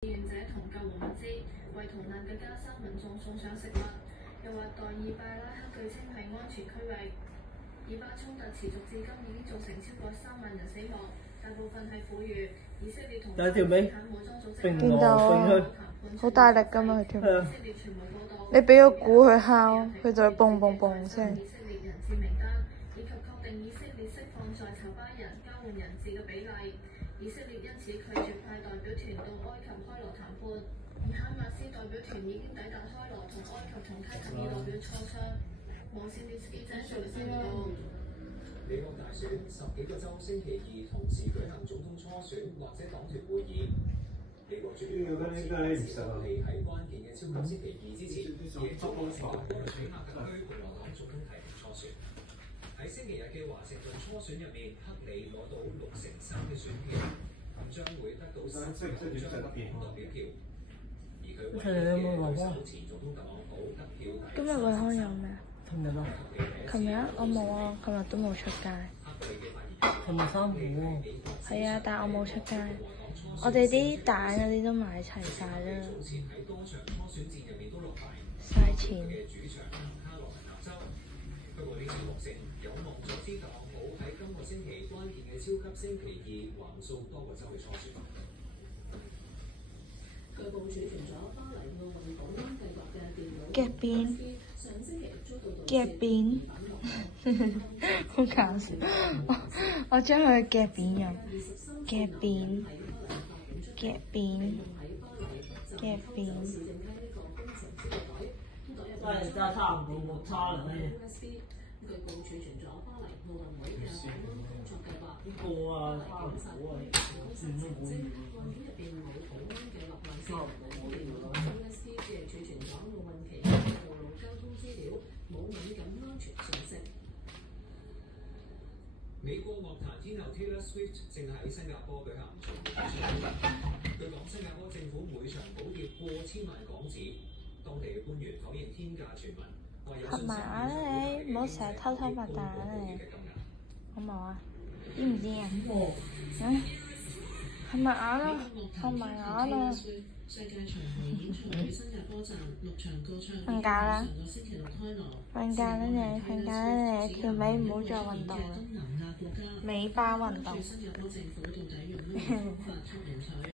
志願者同救援物資，為逃難嘅加沙民眾送上食物。又話代爾拜拉克據稱係安全區域。以巴衝突持續至今已經造成超過3萬人死亡，大部分係婦孺。以色列同巴勒斯坦武裝組織見到好大力㗎嘛佢條。你俾個鼓佢敲，佢就會嘣嘣嘣聲。以色列人質名單以及確定以色列釋放在囚巴人交換人質嘅比例。以色列因此拒絕派代表團到埃及開羅談判，而哈馬斯代表團已經抵達開羅同埃及同卡塔爾代表磋商。無線電視記者徐新報道。美國大選10幾個州星期二同時舉行總統初選或者黨團會議。美國主要國前時期喺關鍵嘅超級星期二之前，亦將會新加坡里比亞特區共和黨總統提名初選。喺星期日嘅華盛頓初選入面，克里攞到6成3嘅選票，咁將會得到3張代表票。而佢唯一嘅對手前總統特朗普得票第3。今日惠康有咩？琴日我冇啊，琴日都冇出街。琴日3號喎。係啊，但係我冇出街。我哋啲蛋嗰啲都買齊晒啦。嘥錢。不過呢次獲勝有望阻止特朗普喺今個星期關鍵嘅超級星期二橫掃多個州嘅初選。據報儲存咗巴黎奧運保安計劃嘅電腦夾邊，上星期遭到夾邊，好搞笑！我將佢夾邊咗，夾邊，夾邊，夾邊。真係差唔多冇差啦，據報儲存咗巴黎奧運會嘅保安工作計劃。呢個啊，差唔多啊，算都冇嘢。案件入邊冇保安嘅立案線，電腦同 USB 只係儲存咗奧運期間嘅道路交通資料，冇敏感安全信息。美國樂壇天后 Taylor Swift 正喺新加坡舉行巡迴演唱會。據講，新加坡政府每場補貼過千萬港紙，當地嘅官員否認天價傳聞。合埋眼啦你，唔好成日偷偷擘大眼你。好冇啊？知唔知啊？合埋眼啦，合埋眼啦。瞓覺啦，瞓覺啦你，瞓覺啦你，條尾唔好再運動啦，尾巴運動。